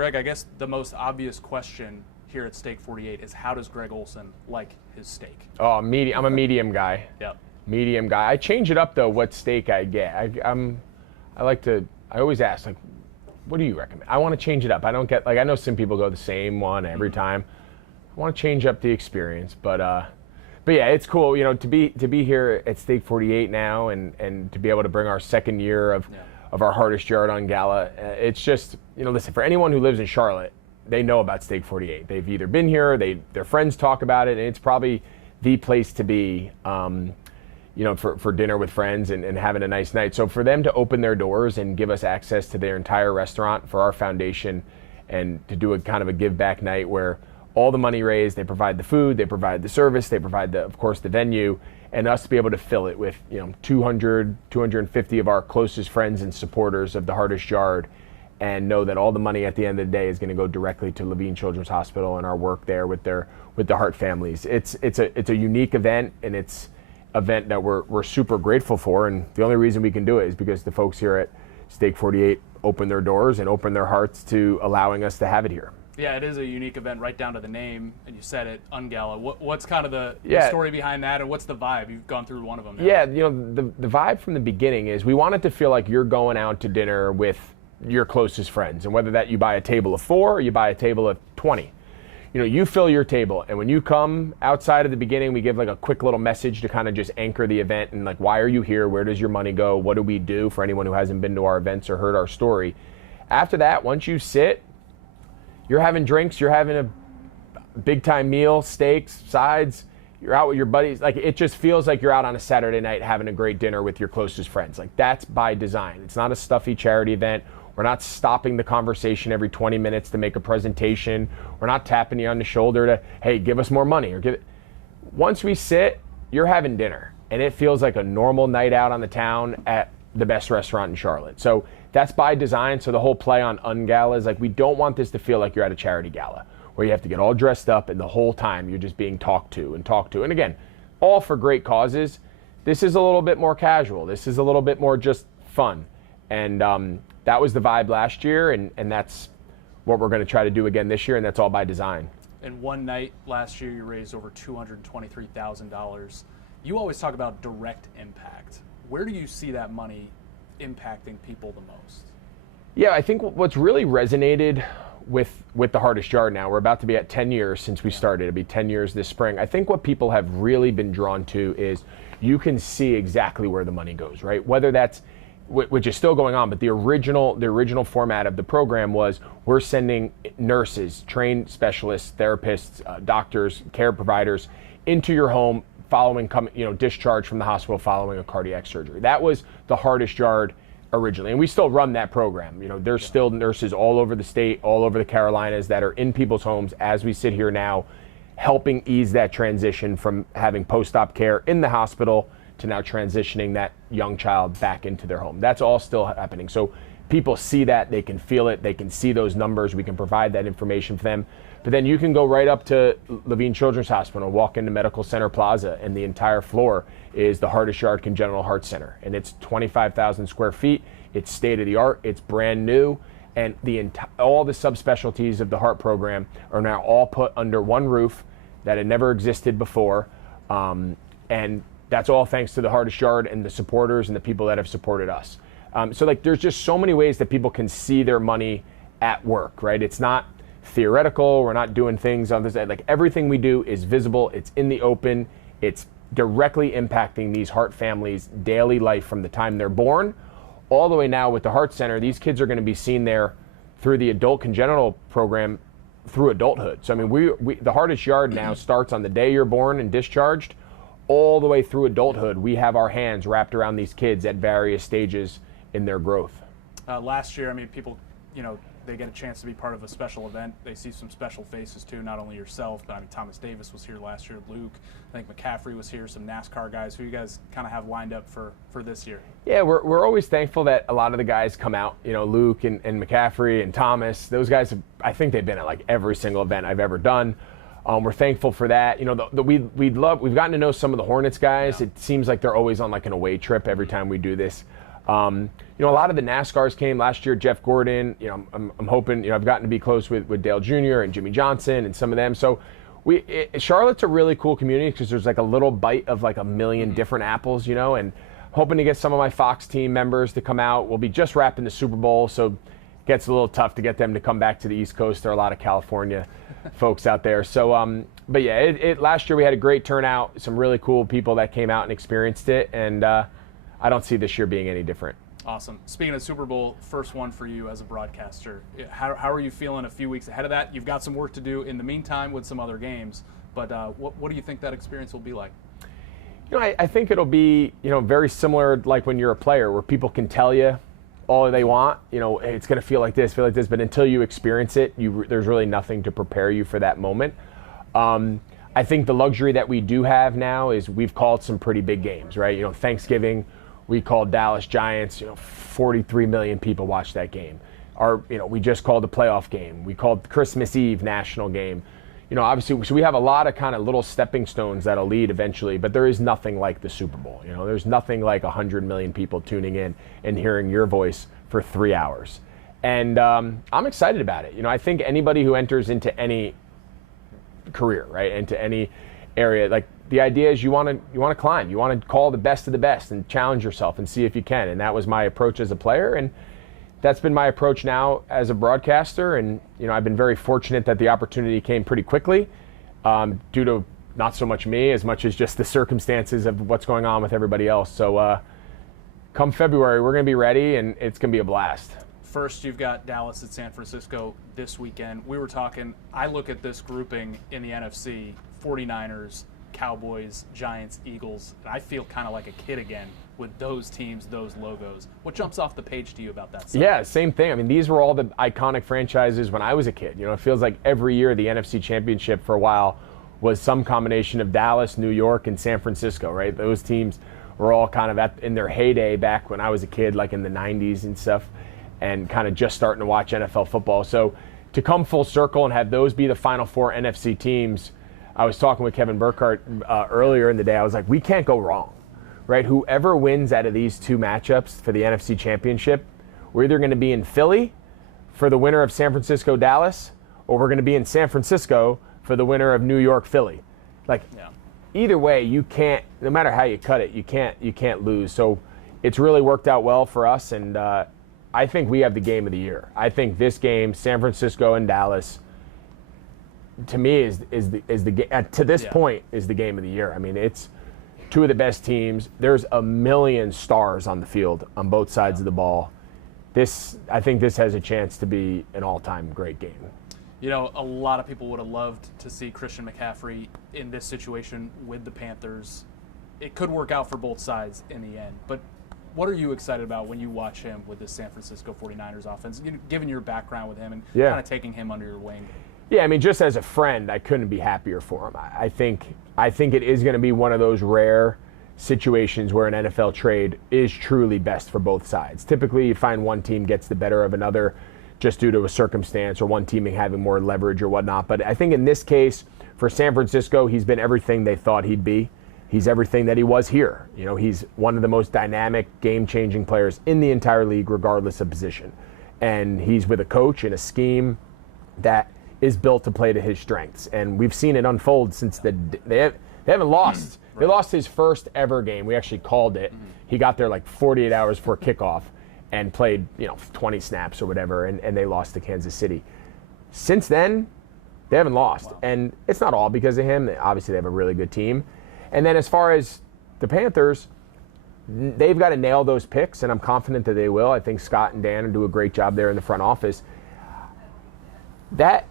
Greg, I guess the most obvious question here at Steak 48 is, how does Greg Olsen like his steak? Oh, medium. I'm a medium guy. Yep. Medium guy. I change it up though. What steak I get? I always ask, like, what do you recommend? I want to change it up. I don't get, like, I know some people go the same one every time. I want to change up the experience, but yeah, it's cool, you know, to be here at Steak 48 now and to be able to bring our second year of our HEARTEST Yard ungala. It's just, you know, listen, for anyone who lives in Charlotte, they know about Steak 48. They've either been here, their friends talk about it, and it's probably the place to be, you know, for dinner with friends and having a nice night. So for them to open their doors and give us access to their entire restaurant for our foundation and to do a kind of a give back night where all the money raised, they provide the food, they provide the service, they provide of course the venue, and us to be able to fill it with, you know, 200, 250 of our closest friends and supporters of the HEARTEST Yard, and know that all the money at the end of the day is going to go directly to Levine Children's Hospital and our work there with the heart families. It's a unique event, and it's an event that we're super grateful for, and the only reason we can do it is because the folks here at Steak 48 open their doors and open their hearts to allowing us to have it here. Yeah, it is a unique event right down to the name, and you said it, ungala. What's kind of the story behind that, and what's the vibe? You've gone through one of them now. Yeah, you know, the vibe from the beginning is we want it to feel like you're going out to dinner with your closest friends, and whether that you buy a table of 4 or you buy a table of 20. You know, you fill your table, and when you come outside of the beginning, we give like a quick little message to kind of just anchor the event and like, why are you here? Where does your money go? What do we do for anyone who hasn't been to our events or heard our story? After that, once you sit, you're having drinks, you're having a big time meal, steaks, sides, you're out with your buddies. Like, it just feels like you're out on a Saturday night having a great dinner with your closest friends. Like, that's by design. It's not a stuffy charity event. We're not stopping the conversation every 20 minutes to make a presentation. We're not tapping you on the shoulder to, hey, give us more money. Once we sit, you're having dinner, and it feels like a normal night out on the town at the best restaurant in Charlotte. So that's by design. So the whole play on ungala is like, we don't want this to feel like you're at a charity gala where you have to get all dressed up and the whole time you're just being talked to. And again, all for great causes. This is a little bit more casual. This is a little bit more just fun. And that was the vibe last year, and that's what we're going to try to do again this year, and that's all by design. And one night last year, you raised over $223,000. You always talk about direct impact. Where do you see that money impacting people the most? Yeah, I think what's really resonated with the HEARTEST Yard now, we're about to be at 10 years since we started. It'll be 10 years this spring. I think what people have really been drawn to is you can see exactly where the money goes, right? Whether that's, which is still going on, but the original format of the program was we're sending nurses, trained specialists, therapists, doctors, care providers into your home following discharge from the hospital following a cardiac surgery. That was the HEARTEST Yard originally, and we still run that program. You know, there's still nurses all over the state, all over the Carolinas that are in people's homes as we sit here now, helping ease that transition from having post-op care in the hospital to now transitioning that young child back into their home. That's all still happening. So people see that, they can feel it, they can see those numbers, we can provide that information for them. But then you can go right up to Levine Children's Hospital, walk into Medical Center Plaza, and the entire floor is the HEARTEST Yard Congenital Heart Center. And it's 25,000 square feet, it's state of the art, it's brand new, and all the subspecialties of the heart program are now all put under one roof that had never existed before. And that's all thanks to the HEARTEST Yard and the supporters and the people that have supported us. So like, there's just so many ways that people can see their money at work, right? It's not theoretical. We're not doing things on this. Like, everything we do is visible. It's in the open. It's directly impacting these heart families' daily life from the time they're born all the way now with the Heart Center. These kids are going to be seen there through the adult congenital program through adulthood. So I mean, the HEARTEST Yard now starts on the day you're born and discharged all the way through adulthood. We have our hands wrapped around these kids at various stages in their growth. Last year, I mean, people, you know, they get a chance to be part of a special event. They see some special faces too, not only yourself, but I mean, Thomas Davis was here last year, Luke, I think McCaffrey was here, some NASCAR guys. Who you guys kind of have lined up for this year? Yeah, we're always thankful that a lot of the guys come out, you know, Luke and McCaffrey and Thomas. Those guys, I think they've been at like every single event I've ever done. We're thankful for that. You know, we've gotten to know some of the Hornets guys. Yeah. It seems like they're always on like an away trip every time we do this. You know, a lot of the NASCARs came last year. Jeff Gordon, you know, I'm hoping, you know, I've gotten to be close with Dale Jr. and Jimmy Johnson and some of them. So Charlotte's a really cool community because there's like a little bite of like a million different apples, you know, and hoping to get some of my Fox team members to come out. We'll be just wrapping the Super Bowl, so it gets a little tough to get them to come back to the East Coast. There are a lot of California folks out there. So, but yeah, last year we had a great turnout, some really cool people that came out and experienced it, and I don't see this year being any different. Awesome. Speaking of Super Bowl, first one for you as a broadcaster. How are you feeling a few weeks ahead of that? You've got some work to do in the meantime with some other games, but what do you think that experience will be like? You know, I think it'll be, you know, very similar like when you're a player where people can tell you all they want, you know, hey, it's going to feel like this, but until you experience it, there's really nothing to prepare you for that moment. I think the luxury that we do have now is we've called some pretty big games, right? You know, Thanksgiving, we called Dallas Giants, you know, 43 million people watched that game. You know, we just called the playoff game. We called Christmas Eve national game. You know, obviously, so we have a lot of kind of little stepping stones that'll lead eventually, but there is nothing like the Super Bowl. You know, there's nothing like 100 million people tuning in and hearing your voice for 3 hours. And I'm excited about it. You know, I think anybody who enters into any career, right, into any area, like the idea is you want to climb. You want to call the best of the best and challenge yourself and see if you can. And that was my approach as a player, and that's been my approach now as a broadcaster. And you know, I've been very fortunate that the opportunity came pretty quickly, due to not so much me as much as just the circumstances of what's going on with everybody else. So come February, we're going to be ready, and it's going to be a blast. First, you've got Dallas at San Francisco this weekend. We were talking, I look at this grouping in the NFC, 49ers, Cowboys, Giants, Eagles, and I feel kind of like a kid again with those teams, those logos. What jumps off the page to you about that stuff? Yeah, same thing. I mean, these were all the iconic franchises when I was a kid. You know, it feels like every year the NFC Championship for a while was some combination of Dallas, New York, and San Francisco, right? Those teams were all kind of in their heyday back when I was a kid, like in the 90s and stuff, and kind of just starting to watch NFL football. So to come full circle and have those be the Final Four NFC teams, I was talking with Kevin Burkhardt earlier in the day. I was like, we can't go wrong, right? Whoever wins out of these two matchups for the NFC Championship, we're either going to be in Philly for the winner of San Francisco-Dallas, or we're going to be in San Francisco for the winner of New York-Philly. Like, either way, you can't, no matter how you cut it, you can't lose. So it's really worked out well for us, and I think we have the game of the year. I think this game, San Francisco and Dallas, to me is the to this point is the game of the year. I mean, it's two of the best teams. There's a million stars on the field on both sides of the ball. I think this has a chance to be an all-time great game. You know, a lot of people would have loved to see Christian McCaffrey in this situation with the Panthers. It could work out for both sides in the end, but what are you excited about when you watch him with this San Francisco 49ers offense, given your background with him and kind of taking him under your wing? Yeah, I mean, just as a friend, I couldn't be happier for him. I think it is going to be one of those rare situations where an NFL trade is truly best for both sides. Typically, you find one team gets the better of another just due to a circumstance or one team having more leverage or whatnot. But I think in this case, for San Francisco, he's been everything they thought he'd be. He's everything that he was here. You know, he's one of the most dynamic, game-changing players in the entire league, regardless of position. And he's with a coach and a scheme that is built to play to his strengths. And we've seen it unfold since they haven't lost. They lost his first ever game. We actually called it. He got there like 48 hours before kickoff and played, 20 snaps or whatever, and they lost to Kansas City. Since then, they haven't lost. Wow. And it's not all because of him. Obviously, they have a really good team. And then as far as the Panthers, they've got to nail those picks, and I'm confident that they will. I think Scott and Dan do a great job there in the front office. That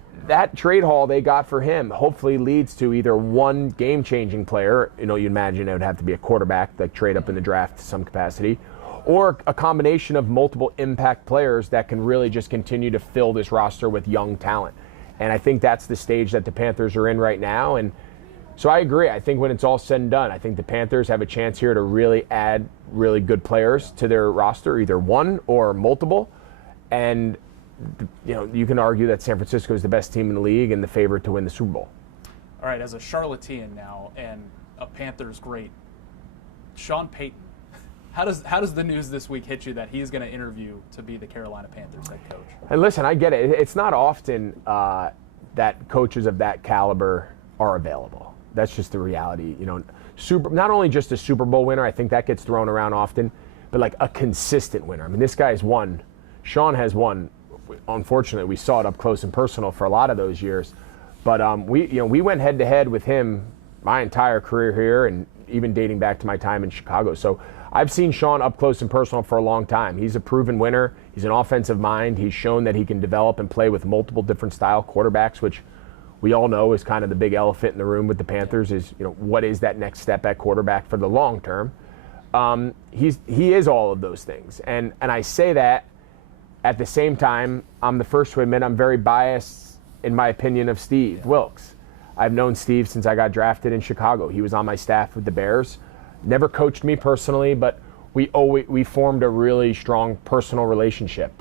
trade haul they got for him hopefully leads to either one game-changing player, you imagine it would have to be a quarterback, like trade up in the draft to some capacity, or a combination of multiple impact players that can really just continue to fill this roster with young talent. And I think that's the stage that the Panthers are in right now. And so I agree. I think when it's all said and done, I think the Panthers have a chance here to really add really good players to their roster, either one or multiple. And you can argue that San Francisco is the best team in the league and the favorite to win the Super Bowl. All right, as a Charlottean now and a Panthers great, Sean Payton, How does the news this week hit you that he's going to interview to be the Carolina Panthers head coach? And listen, I get it. It's not often that coaches of that caliber are available. That's just the reality. You know, not only just a Super Bowl winner, I think that gets thrown around often, but like a consistent winner. I mean, this guy's won. Sean has won. Unfortunately, we saw it up close and personal for a lot of those years. But we went head to head with him my entire career here, and even dating back to my time in Chicago. So I've seen Sean up close and personal for a long time. He's a proven winner. He's an offensive mind. He's shown that he can develop and play with multiple different style quarterbacks, which we all know is kind of the big elephant in the room with the Panthers. Is, you know, what is that next step at quarterback for the long term? He is all of those things, and I say that at the same time. I'm the first to admit I'm very biased in my opinion of Steve Wilks. I've known Steve since I got drafted in Chicago. He was on my staff with the Bears. Never coached me personally, but we formed a really strong personal relationship.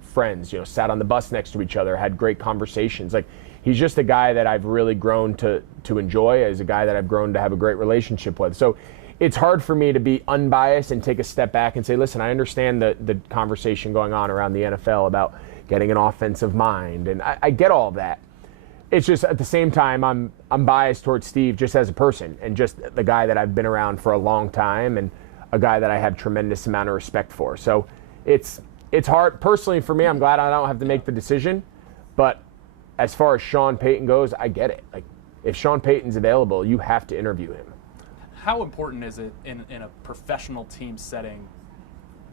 Friends, you know, sat on the bus next to each other, had great conversations. Like, he's just a guy that I've really grown to enjoy, as a guy that I've grown to have a great relationship with. So it's hard for me to be unbiased and take a step back and say, listen, I understand the conversation going on around the NFL about getting an offensive mind, and I get all of that. It's just at the same time, I'm biased towards Steve just as a person, and just the guy that I've been around for a long time, and a guy that I have tremendous amount of respect for. So it's hard personally for me. I'm glad I don't have to make the decision, but as far as Sean Payton goes, I get it. Like, if Sean Payton's available, you have to interview him. How important is it in a professional team setting,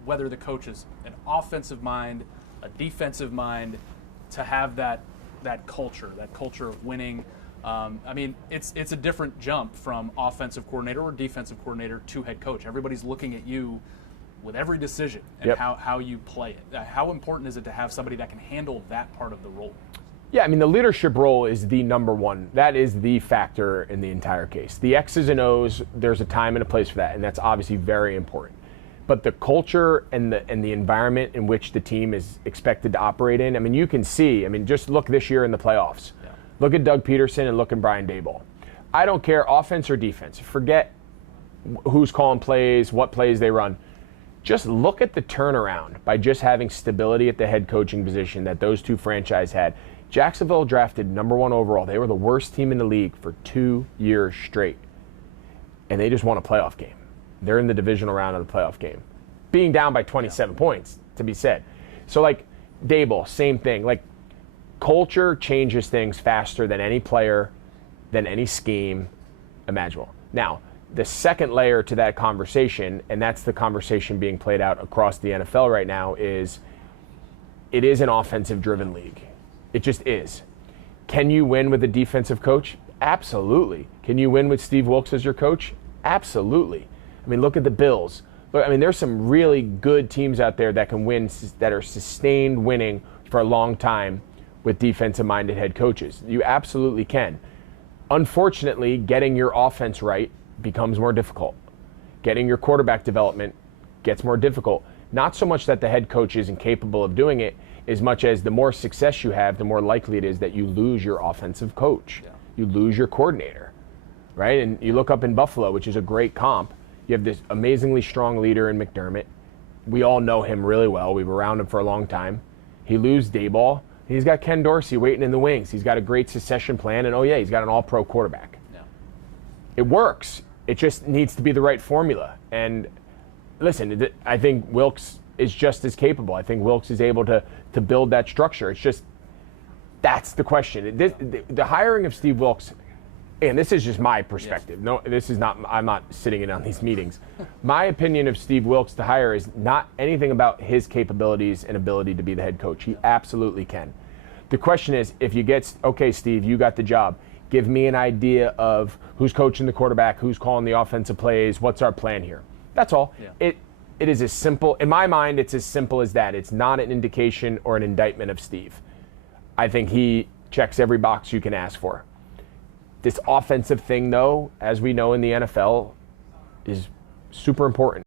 whether the coach is an offensive mind, a defensive mind, to have that culture of winning? I mean, it's a different jump from offensive coordinator or defensive coordinator to head coach. Everybody's looking at you with every decision and how you play it. How important is it to have somebody that can handle that part of the role? Yeah, I mean, the leadership role is the number one. That is the factor in the entire case. The X's and O's, there's a time and a place for that, and that's obviously very important. But the culture and the environment in which the team is expected to operate in, I mean, you can see, I mean, just look this year in the playoffs. Yeah. Look at Doug Peterson and look at Brian Daboll. I don't care, offense or defense. Forget who's calling plays, what plays they run. Just look at the turnaround by just having stability at the head coaching position that those two franchises had. Jacksonville drafted #1 overall. They were the worst team in the league for 2 years straight, and they just won a playoff game. They're in the divisional round of the playoff game, being down by 27 points, to be said. So, like, Daboll, same thing. Like, culture changes things faster than any player, than any scheme imaginable. Now, the second layer to that conversation, and that's the conversation being played out across the NFL right now, is it is an offensive-driven league. It just is. Can you win with a defensive coach? Absolutely. Can you win with Steve Wilks as your coach? Absolutely. I mean, look at the Bills. Look, I mean, there's some really good teams out there that can win, that are sustained winning for a long time with defensive-minded head coaches. You absolutely can. Unfortunately, getting your offense right becomes more difficult. Getting your quarterback development gets more difficult. Not so much that the head coach isn't capable of doing it, as much as the more success you have, the more likely it is that you lose your offensive coach. Yeah. You lose your coordinator, right? And you look up in Buffalo, which is a great comp. You have this amazingly strong leader in McDermott. We all know him really well. We were around him for a long time. He loses Daboll. He's got Ken Dorsey waiting in the wings. He's got a great succession plan, and he's got an all-pro quarterback. Yeah. It works. It just needs to be the right formula. And listen, I think Wilks is just as capable. I think Wilks is able to build that structure. It's just, that's the question. The hiring of Steve Wilks, and this is just my perspective. No, this is not, I'm not sitting in on these meetings. My opinion of Steve Wilks to hire is not anything about his capabilities and ability to be the head coach. He absolutely can. The question is, if you get, okay, Steve, you got the job. Give me an idea of who's coaching the quarterback, who's calling the offensive plays, what's our plan here? That's all. Yeah. It is as simple, in my mind, it's as simple as that. It's not an indication or an indictment of Steve. I think he checks every box you can ask for. This offensive thing, though, as we know in the NFL, is super important.